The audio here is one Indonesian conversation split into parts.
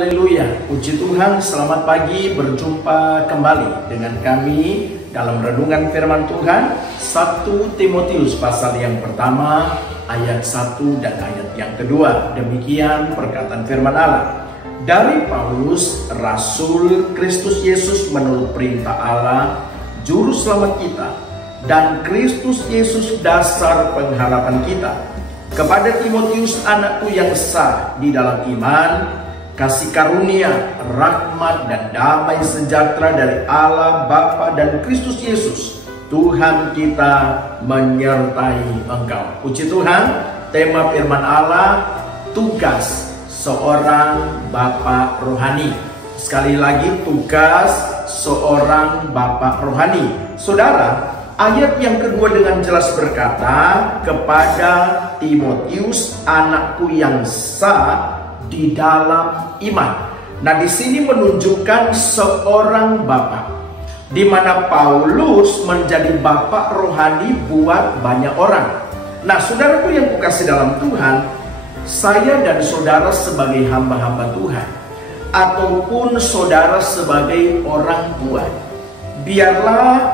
Haleluya, puji Tuhan, selamat pagi, berjumpa kembali dengan kami dalam renungan firman Tuhan 1 Timotius pasal yang pertama ayat 1 dan ayat yang kedua. Demikian perkataan firman Allah. Dari Paulus, Rasul Kristus Yesus menurut perintah Allah, Juru Selamat kita, dan Kristus Yesus dasar pengharapan kita. Kepada Timotius, anakku yang sah di dalam iman, kasih karunia, rahmat dan damai sejahtera dari Allah Bapa dan Kristus Yesus Tuhan kita menyertai engkau. Puji Tuhan, tema firman Allah, tugas seorang Bapa rohani. Sekali lagi, tugas seorang Bapa rohani. Saudara, ayat yang kedua dengan jelas berkata, kepada Timotius, anakku yang sah di dalam iman. Nah, di sini menunjukkan seorang bapak, di mana Paulus menjadi bapak rohani buat banyak orang. Nah, saudaraku yang kukasih dalam Tuhan, saya dan saudara sebagai hamba-hamba Tuhan, ataupun saudara sebagai orang tua, biarlah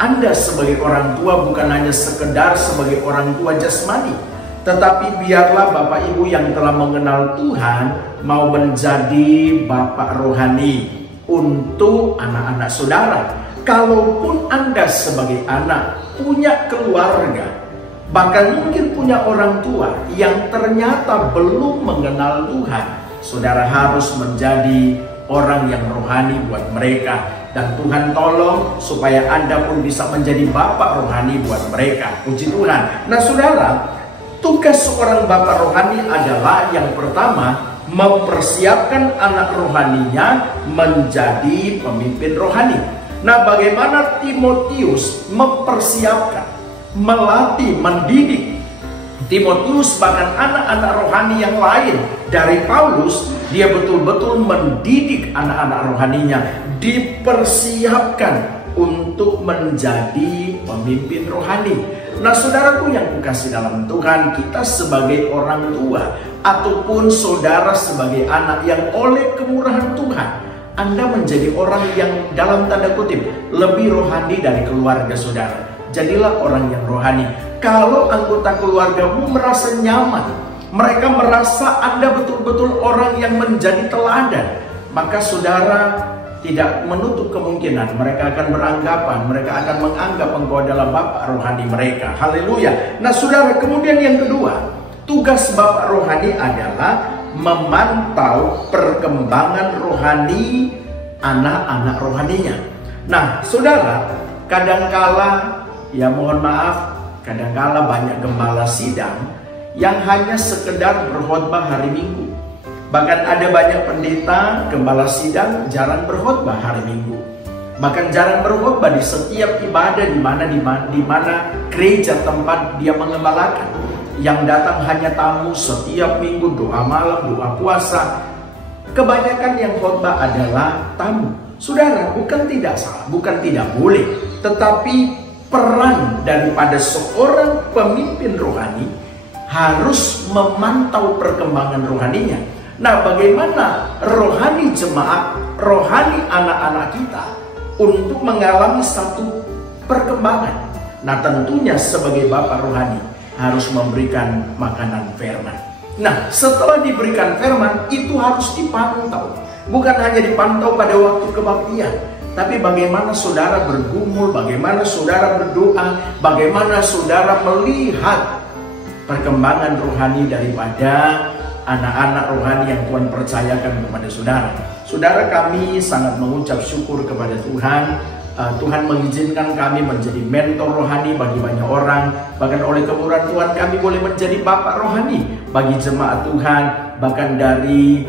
Anda sebagai orang tua bukan hanya sekedar sebagai orang tua jasmani, tetapi biarlah Bapak Ibu yang telah mengenal Tuhan mau menjadi Bapak rohani untuk anak-anak saudara. Kalaupun Anda sebagai anak punya keluarga, bahkan mungkin punya orang tua yang ternyata belum mengenal Tuhan, saudara harus menjadi orang yang rohani buat mereka. Dan Tuhan tolong supaya Anda pun bisa menjadi Bapak rohani buat mereka. Puji Tuhan. Nah, saudara, tugas seorang bapak rohani adalah yang pertama, mempersiapkan anak rohaninya menjadi pemimpin rohani. Nah, bagaimana Timotius mempersiapkan, melatih, mendidik Timotius bahkan anak-anak rohani yang lain dari Paulus? Dia betul-betul mendidik anak-anak rohaninya, dipersiapkan untuk menjadi pemimpin rohani. Nah, saudaraku yang kukasih dalam Tuhan, kita sebagai orang tua ataupun saudara sebagai anak yang oleh kemurahan Tuhan, Anda menjadi orang yang dalam tanda kutip lebih rohani dari keluarga saudara. Jadilah orang yang rohani. Kalau anggota keluargamu merasa nyaman, mereka merasa Anda betul-betul orang yang menjadi teladan, maka saudara tidak menutup kemungkinan mereka akan beranggapan, mereka akan menganggap engkau adalah bapak rohani mereka. Haleluya. Nah, saudara, kemudian yang kedua, tugas bapak rohani adalah memantau perkembangan rohani anak-anak rohaninya. Nah, saudara, kadangkala, ya mohon maaf, kadangkala banyak gembala sidang yang hanya sekedar berkhotbah hari Minggu. Bahkan ada banyak pendeta, gembala sidang jarang berkhotbah hari Minggu. Bahkan jarang berkhotbah di setiap ibadah di mana gereja tempat dia mengembalakan. Yang datang hanya tamu setiap minggu, doa malam, doa puasa. Kebanyakan yang khotbah adalah tamu. Saudara, bukan tidak salah, bukan tidak boleh, tetapi peran daripada seorang pemimpin rohani harus memantau perkembangan rohaninya. Nah, bagaimana rohani jemaat, rohani anak-anak kita untuk mengalami satu perkembangan? Nah, tentunya sebagai bapak rohani harus memberikan makanan firman. Nah, setelah diberikan firman, itu harus dipantau. Bukan hanya dipantau pada waktu kebaktian, tapi bagaimana saudara bergumul, bagaimana saudara berdoa, bagaimana saudara melihat perkembangan rohani daripada anak-anak rohani yang Tuhan percayakan kepada saudara. Saudara, kami sangat mengucap syukur kepada Tuhan. Tuhan mengizinkan kami menjadi mentor rohani bagi banyak orang. Bahkan oleh kemurahan Tuhan kami boleh menjadi bapak rohani bagi jemaat Tuhan. Bahkan dari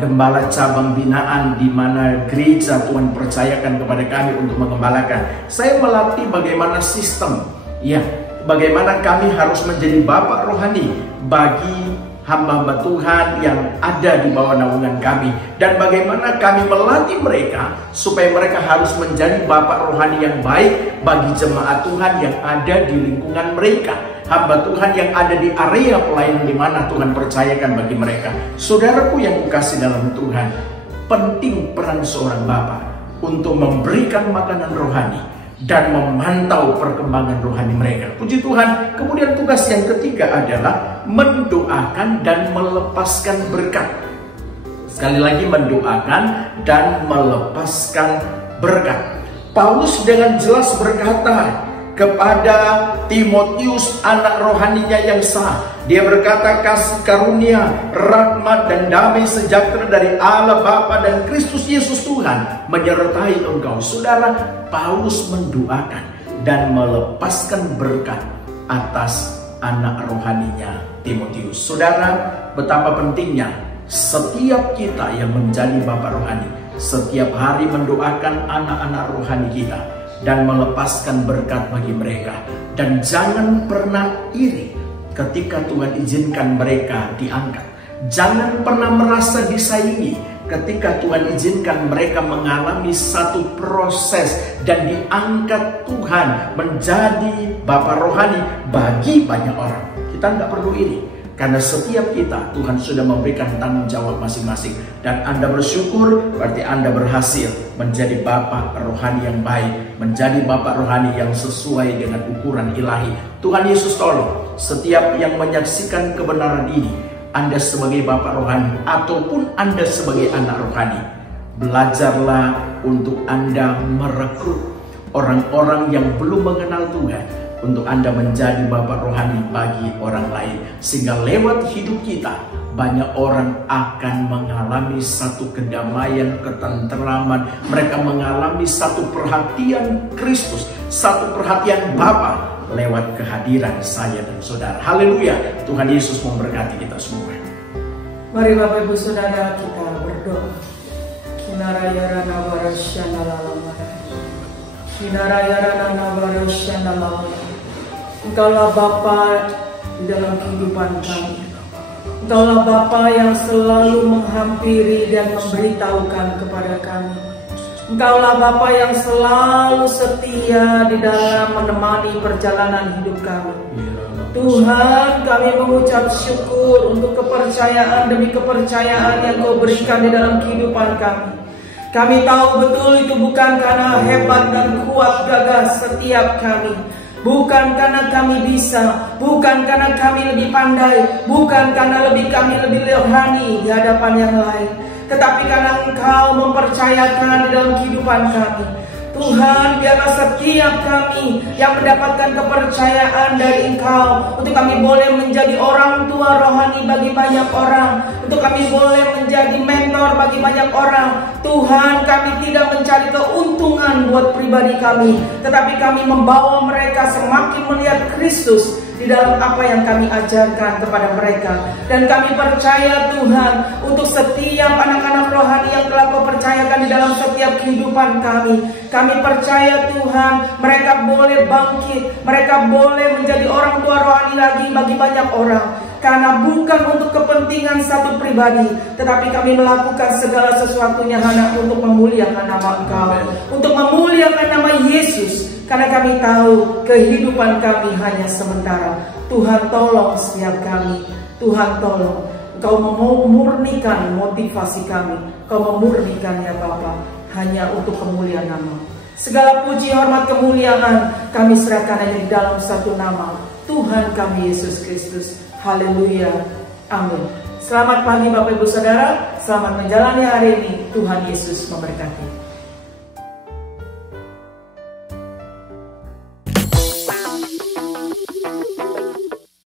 gembala cabang binaan di mana gereja Tuhan percayakan kepada kami untuk mengembalakan. Saya melatih bagaimana sistem, ya, bagaimana kami harus menjadi bapak rohani bagi hamba-hamba Tuhan yang ada di bawah naungan kami, dan bagaimana kami melatih mereka supaya mereka harus menjadi bapak rohani yang baik bagi jemaat Tuhan yang ada di lingkungan mereka. hamba Tuhan yang ada di area pelayanan di mana Tuhan percayakan bagi mereka. Saudaraku yang kukasih dalam Tuhan, penting peran seorang bapa untuk memberikan makanan rohani dan memantau perkembangan rohani mereka. Puji Tuhan. Kemudian tugas yang ketiga adalah mendoakan dan melepaskan berkat. Sekali lagi, mendoakan dan melepaskan berkat. Paulus dengan jelas berkata kepada Timotius, anak rohaninya yang sah. Dia berkata, kasih karunia, rahmat dan damai sejahtera dari Allah Bapa dan Kristus Yesus Tuhan menyertai engkau. Saudara, Paulus mendoakan dan melepaskan berkat atas anak rohaninya Timotius. Saudara, betapa pentingnya setiap kita yang menjadi bapak rohani setiap hari mendoakan anak-anak rohani kita dan melepaskan berkat bagi mereka. Dan jangan pernah iri ketika Tuhan izinkan mereka diangkat. Jangan pernah merasa disaingi ketika Tuhan izinkan mereka mengalami satu proses dan diangkat Tuhan menjadi bapak rohani bagi banyak orang. Kita nggak perlu iri. Karena setiap kita, Tuhan sudah memberikan tanggung jawab masing-masing. Dan Anda bersyukur, berarti Anda berhasil menjadi bapak rohani yang baik. Menjadi bapak rohani yang sesuai dengan ukuran ilahi. Tuhan Yesus tolong, setiap yang menyaksikan kebenaran ini, Anda sebagai bapak rohani, ataupun Anda sebagai anak rohani, belajarlah untuk Anda merekrut orang-orang yang belum mengenal Tuhan, untuk Anda menjadi bapak rohani bagi orang lain. Sehingga lewat hidup kita, banyak orang akan mengalami satu kedamaian, ketenteraman. Mereka mengalami satu perhatian Kristus, satu perhatian Bapa lewat kehadiran saya dan saudara. Haleluya. Tuhan Yesus memberkati kita semua. Mari Bapak Ibu Saudara kita berdoa. Kinarayarana warasyana lalamara. Kinarayarana warasyana lalamara. Engkaulah Bapa di dalam kehidupan kami. Engkaulah Bapa yang selalu menghampiri dan memberitahukan kepada kami. Engkaulah Bapa yang selalu setia di dalam menemani perjalanan hidup kami. Tuhan, kami mengucap syukur untuk kepercayaan demi kepercayaan yang Kau berikan di dalam kehidupan kami. Kami tahu betul itu bukan karena hebat dan kuat gagah setiap kami. Bukan karena kami bisa, bukan karena kami lebih pandai, bukan karena kami lebih rohani di hadapan yang lain, tetapi karena Engkau mempercayakan di dalam kehidupan kami. Tuhan, biarlah setiap kami yang mendapatkan kepercayaan dari Engkau, untuk kami boleh menjadi orang tua rohani bagi banyak orang, untuk kami boleh menjadi mentor bagi banyak orang. Tuhan, kami tidak mencari keuntungan buat pribadi kami, tetapi kami membawa mereka semakin melihat Kristus di dalam apa yang kami ajarkan kepada mereka. Dan kami percaya Tuhan, untuk setiap anak-anak rohani yang telah Kau percayakan di dalam setiap kehidupan kami, kami percaya Tuhan, mereka boleh bangkit, mereka boleh menjadi orang tua rohani lagi bagi banyak orang. Karena bukan untuk kepentingan satu pribadi, tetapi kami melakukan segala sesuatunya hanya untuk memuliakan nama Engkau, untuk memuliakan nama Yesus. Karena kami tahu kehidupan kami hanya sementara. Tuhan tolong setiap kami. Tuhan tolong. Engkau memurnikan motivasi kami. Engkau memurnikan ya Bapa, hanya untuk kemuliaan nama. Segala puji, hormat, kemuliaan kami serahkan hanya di dalam satu nama, Tuhan kami Yesus Kristus. Haleluya. Amin. Selamat pagi Bapak Ibu Saudara. Selamat menjalani hari ini. Tuhan Yesus memberkati.